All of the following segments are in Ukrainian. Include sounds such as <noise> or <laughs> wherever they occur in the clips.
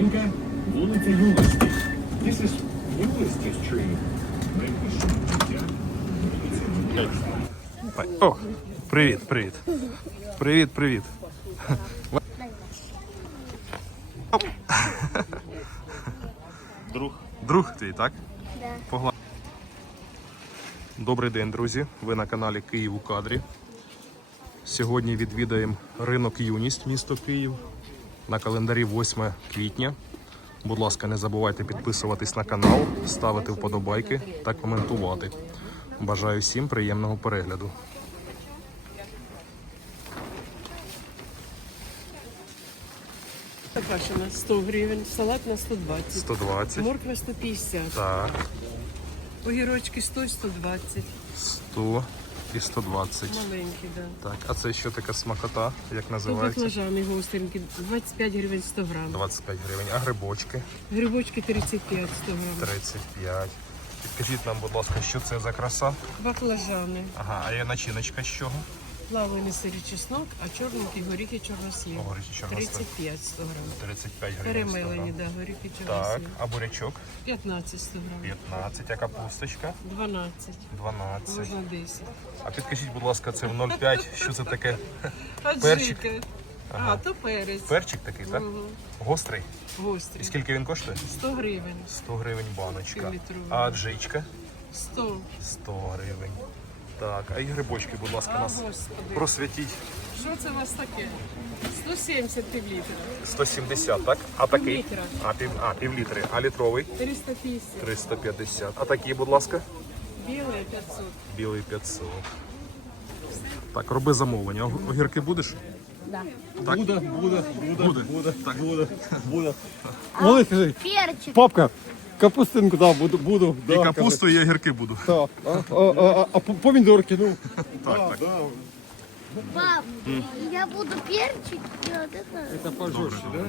Зупинка вулиця Юності. This is Юності Street. Життя. О, привіт, привіт. Привіт, привіт. Оп. Друг. Друг твій, так? Да. Погла... Добрий день, друзі. Ви на каналі Київ у кадрі. Сьогодні відвідаємо ринок Юність, місто Київ. На календарі 8 квітня. Будь ласка, не забувайте підписуватись на канал, ставити вподобайки та коментувати. Бажаю всім приємного перегляду. Каша на 100 гривень, салат на 120, 120. морква 150, Так, огірочки 100 120, 100 і 120. маленькі, да. Так, а це що така смакота, як То називається? баклажани гостренькі, 25 гривень 100 грам. 25 гривень. А грибочки Грибочки 35 100 грам. 35. Підкажіть нам, будь ласка, що це за краса? Баклажани, Ага, а є начиночка з чого? Плавлений сирий чеснок, а чорненький горіхи чорнослів. Горіхи чорнослив. 35 100 грам. 35 гривень. 100 Перемелені, да, горіхи Так, а бурячок 15 100 грам. 15, а капусточка 12, 12. можна 10. А підкажіть, будь ласка, це в 0,5, що це таке? <laughs> Перчик. Аджика. А, то перець. Перчик такий, так? Мгм. Гострий. І скільки він коштує? 100 гривень. 100 гривень баночка. Півлітровий. А аджичка? 100. 100 гривень. Так, а і грибочки, будь ласка, А, нас господи. просвітіть. Що це у вас таке? 170 півлітра. 170, так? А такий? Півлітра. А, пів, а, півлітри. А літровий? 350. 350. А такий, будь ласка? Біле 500. Білий 500. Так, роби замовлення. Огірки будеш? Да. Так? Буде, буде, буде, Буде. буде, Так. буде, буде. Молодець, скажи, Перчик. папка, капустинку, да, буду, буду. І да, капусту, і огірки буду. Так, а, а, а, а помідорки, ну. <laughs> Так, так. Пап, я буду перчик делать. Це пожорстче, да?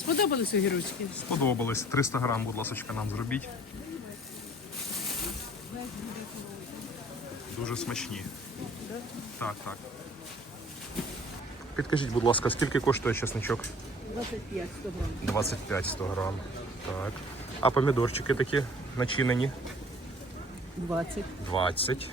Сподобались огірочки? Сподобались. 300 грам, будь ласка, нам зробіть. Дуже смачні. Так, так. Підкажіть, будь ласка, скільки коштує чесничок? 25 100 грам. 25 100 грам. Так. А помідорчики такі начинені? 20 20.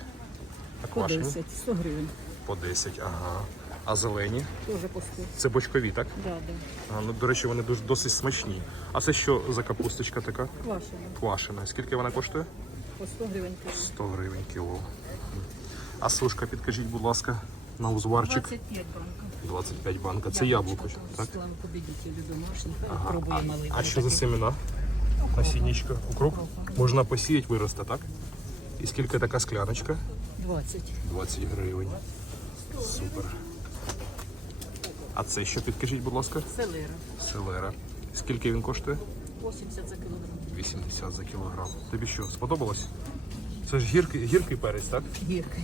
А по квашені? 10, 100 гривень. По 10, ага. А зелені? Теж по 100. Це бочкові, так? Да, да. А, ну, до речі, вони дуже досить смачні. А це що за капусточка така? Квашена. Квашена. Скільки вона коштує? По 100 гривень. 100 гривень кіло. А сушка, підкажіть, будь ласка, на узварчик 25 банка. 25 банка. Це яблуко, так? Слава победителю домашніх. Ага. А, а що за семена? Насінничка. Укроп? Можна посіяти, виросте, так? І скільки така скляночка? 20. 20 гривень. Супер. А це що, підкажіть, будь ласка? Селера. Селера. Скільки він коштує? 80 за кілограм. 80 за кілограм. Тобі що, сподобалось? Це ж гіркий, гіркий перець, так? Гірка.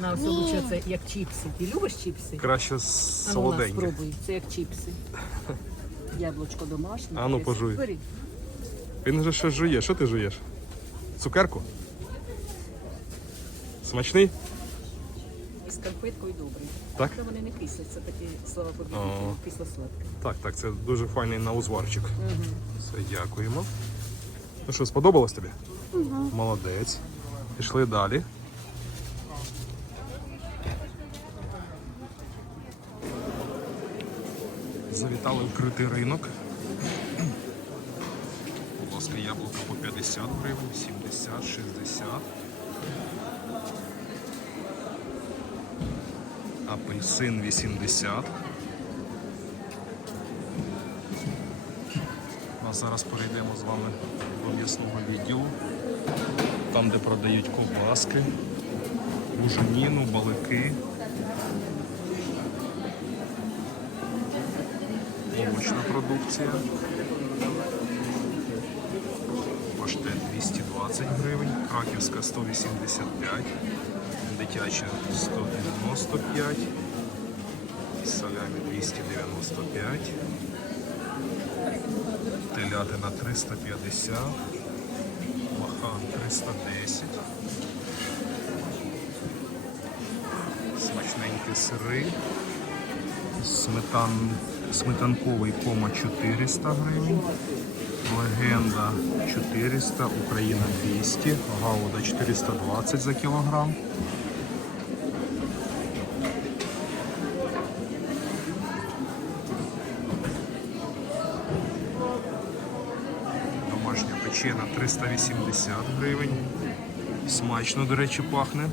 На особливо це як чіпси. Ти любиш чіпси? Краще А ну, на, солоденький. спробуй. Це як чіпси. <laughs> Яблучко домашнє. А ну, Десь. пожуй. Бери. Він же щось жує. Що ти жуєш? Цукерку? Смачний? З конфеткою добрий. Так? Та вони не кислі, це такі слава О. побідителю, кисло-сладке. Так, так, це дуже файний на узварчик. Все, дякуємо. Ну що, сподобалось тобі? Молодець. Пішли далі. Завітали в критий ринок. Будь ласка, яблука по 50 гривень, 70, 60. Апельсин 80. А зараз перейдемо з вами до м'ясного відділу, там, де продають ковбаски, буженіну, балики. Молочна продукція. Паштет 220 гривень, краківська 185, дитяча 195, салямі 295. Телятина 350, лохан 310, смачненькі сири, сметан, Сметанковий кома 400 гривень. Легенда 400, Україна 200, Гауда 420 за кілограм. Домашня печена 380 гривень. Смачно, до речі, пахне.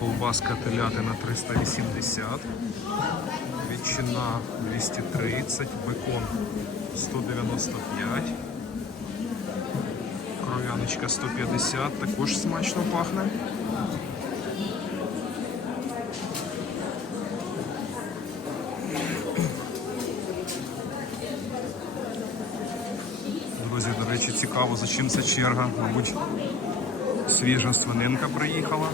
Ковбаска телятина 380. Ветчина 230, бекон 195. Кров'яночка 150, також смачно пахне. Друзі, до речі, цікаво, за чим ця черга. Мабуть, свіжа свининка приїхала.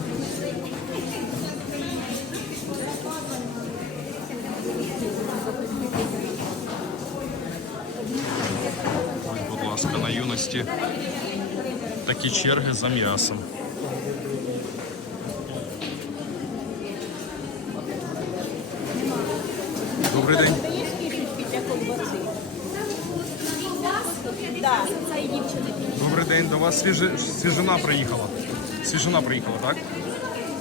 Будь ласка, на юності такі черги за м'ясом. Добрий день. Добрий день, до вас свіжи... свіжина приїхала. Свіжина приїхала, так?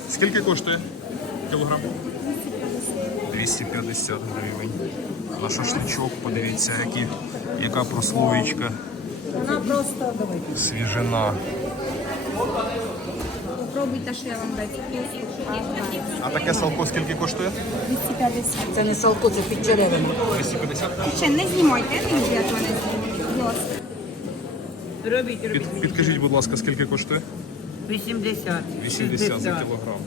Скільки коштує кілограм? 250 гривень. На шашличок, подивіться, які, яка прослоєчка. Вона просто свіжина. Попробуйте, що я вам дати. А таке салко скільки коштує? 250. Це не салко, це підчеревина. 250? Ще не знімайте, не від мене. Робіть, робіть. Під, підкажіть, будь ласка, скільки коштує? 80. 80 за кілограм.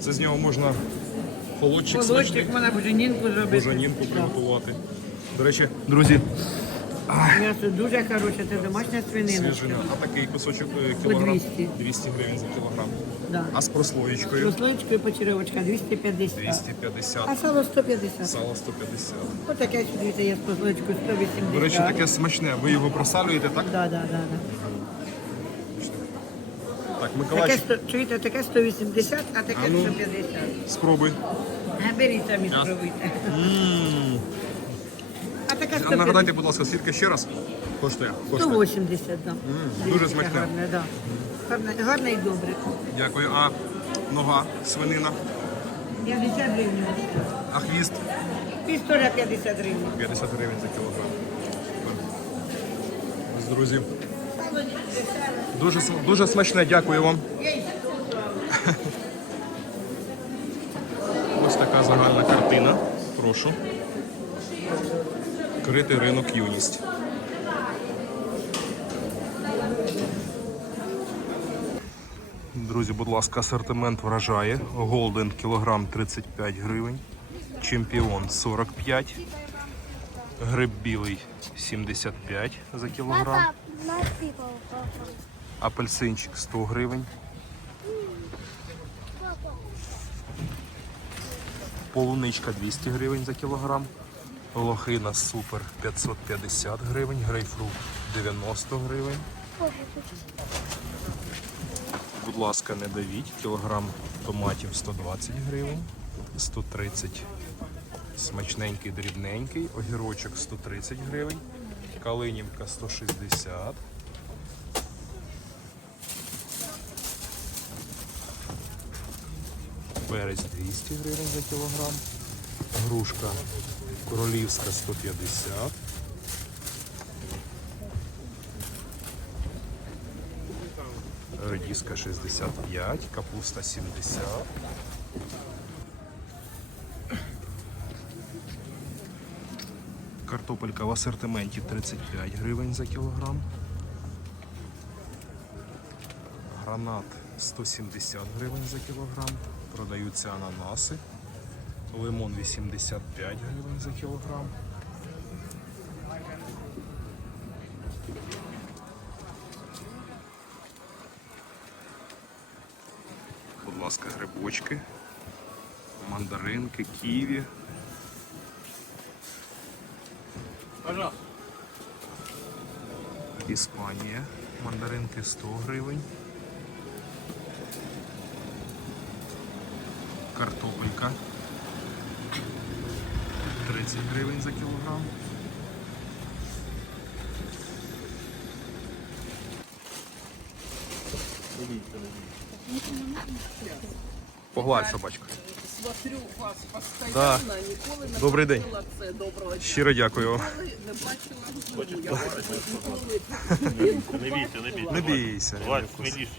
Це з нього можна холодчик, Молочник смачний, можна буженінку зробити. бужанінку приготувати. До речі, друзі, М'ясо дуже хороше, це домашня свинина. свіжина. А такий кусочок е, кілограм 200. 200 гривень за кілограм. Да. А з прослоєчкою Прослоєчкою почеревочка 250. 250. А сало 150. Сало 150. Отаке сюди є з прослоєчкою 180. До речі, таке смачне. Ви його просалюєте, так? Да, да, да, да. Так, Таке, Миколаївич, 100, чуєте, таке 180, а таке А ну. 150. спробуй. А беріть самі спробуйте. М. А таке А 150. Нагадайте, будь ласка, скільки ще раз коштує? Коштує. 180, да. дуже смачне. Гарне, да. Гарне, гарне і добре. Дякую. А нога, свинина, 50 гривень. а хвіст Півтора 50 гривень. 50 гривень за кілограм. Ось, Друзі. Дуже, см- дуже смачне, дякую вам. <laughs> Ось така загальна картина. Прошу. Критий ринок юність. Друзі, будь ласка, асортимент вражає. Голден кілограм 35 гривень. Чемпіон 45. Гриб білий 75 за кілограм. Апельсинчик 100 гривень. Полуничка 200 гривень за кілограм. Лохина супер 550 гривень. Грейпфрут 90 гривень. Будь ласка, не давіть. Кілограм томатів 120 гривень. 130 смачненький, дрібненький. Огірочок 130 гривень. Калинівка 160. Перець 200 гривень за кілограм. Грушка королівська 150. Редіска 65, капуста 70. Картопелька в асортименті 35 гривень за кілограм. Гранат 170 гривень за кілограм. Продаються ананаси. Лимон 85 гривень за кілограм. Будь ласка, грибочки, мандаринки, ківі. Іспанія. Мандаринки 100 гривень. Картопелька 30 гривень за кілограм. Погладь собачку. Смотрю вас Да. ніколи не Добрий день. бачила це доброго Щиро дякую. вам. не бачила. Не бійся, не бійся. Не бійся. не Вась, бійся.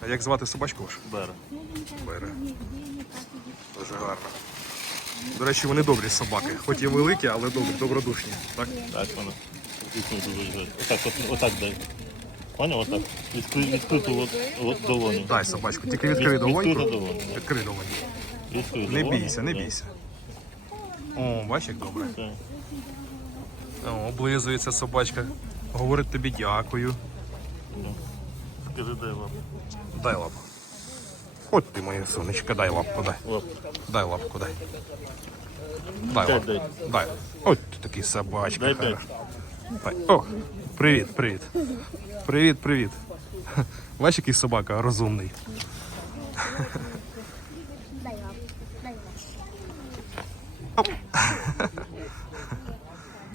А як звати собачку вашу? Бера. Бере. Дуже гарно. До речі, вони добрі собаки. Хоч і великі, але добрі, добродушні. Так? Так воно. Відкриту. Отак, от, отак дай. Поняв? Отак. Відкри, відкриту от, от долоню. Дай собачку. Тільки відкрий Відкрити долоньку. долоню. Відкрий долоньку. Відкриту Не долоню. бійся, не бійся. О, бачиш, як добре. так. О, облизується собачка. Говорить тобі дякую. Скажи, дай лапу. Дай лапу. От ти моє сонечко, дай лапку, дай. Дай лапку, дай. Дай Дай, лапку. дай. Дай. От ти такий собачка. Дай. Дай. О, привіт, привіт. Привіт, привіт. Бачиш, який собака розумний. Дай. Дай.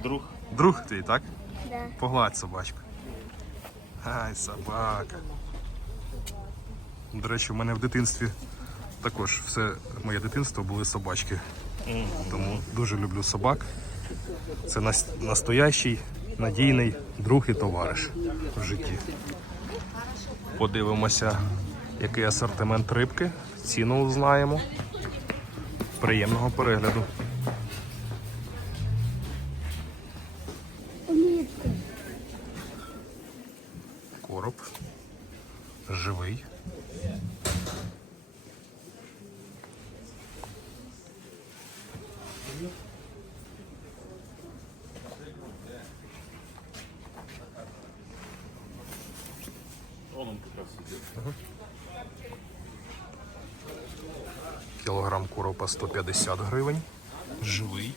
Друг. Друг твій, так? Да. Погладь собачку. Ай, собака. До речі, у мене в дитинстві також все моє дитинство були собачки. Тому дуже люблю собак. Це настоящий, надійний друг і товариш в житті. Подивимося, який асортимент рибки. Ціну узнаємо. Приємного перегляду. Кілограм коропа 150 гривень. Живий.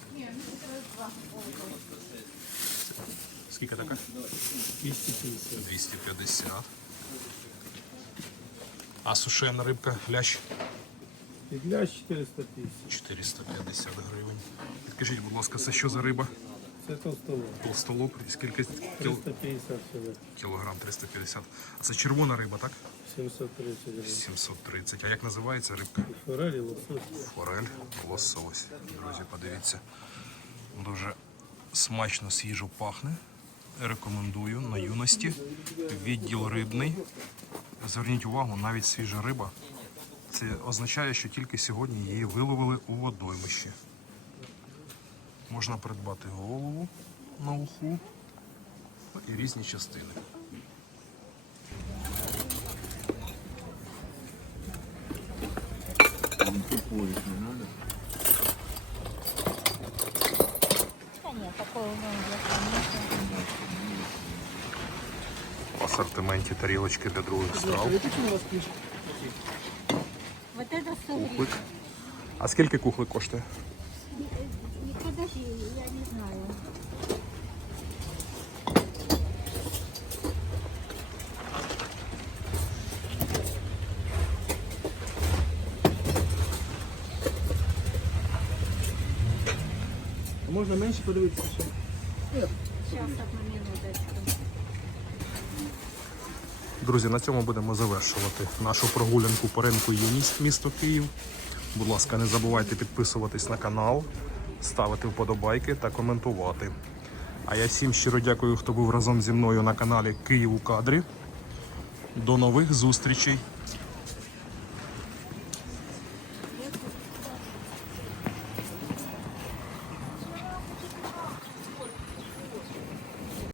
Скільки така? 250. 250. А сушена рибка лящ Підляш 450. 450 гривень. Підкажіть, будь ласка, це що за риба? Це толстолоб. Толстолоб. І Скільки 350 всього. кілограм 350. А це червона риба, так? 730 гривень. 730. А як називається рибка? Форелі, лосось. Форель, лосось. Друзі, подивіться. Дуже смачно свіжо пахне. Рекомендую на юності. Відділ рибний. Зверніть увагу, навіть свіжа риба. Це означає, що тільки сьогодні її виловили у водоймищі. Можна придбати голову на уху і різні частини. В асортименті тарілочки для других страв. Кухлик. А скільки кухлик коштує? Я не знаю. Можна менше подивитися ще? Сейчас, одну минуточку. Друзі, на цьому будемо завершувати нашу прогулянку по ринку Юність місто Київ. Будь ласка, не забувайте підписуватись на канал, ставити вподобайки та коментувати. А я всім щиро дякую, хто був разом зі мною на каналі Київ у кадрі. До нових зустрічей!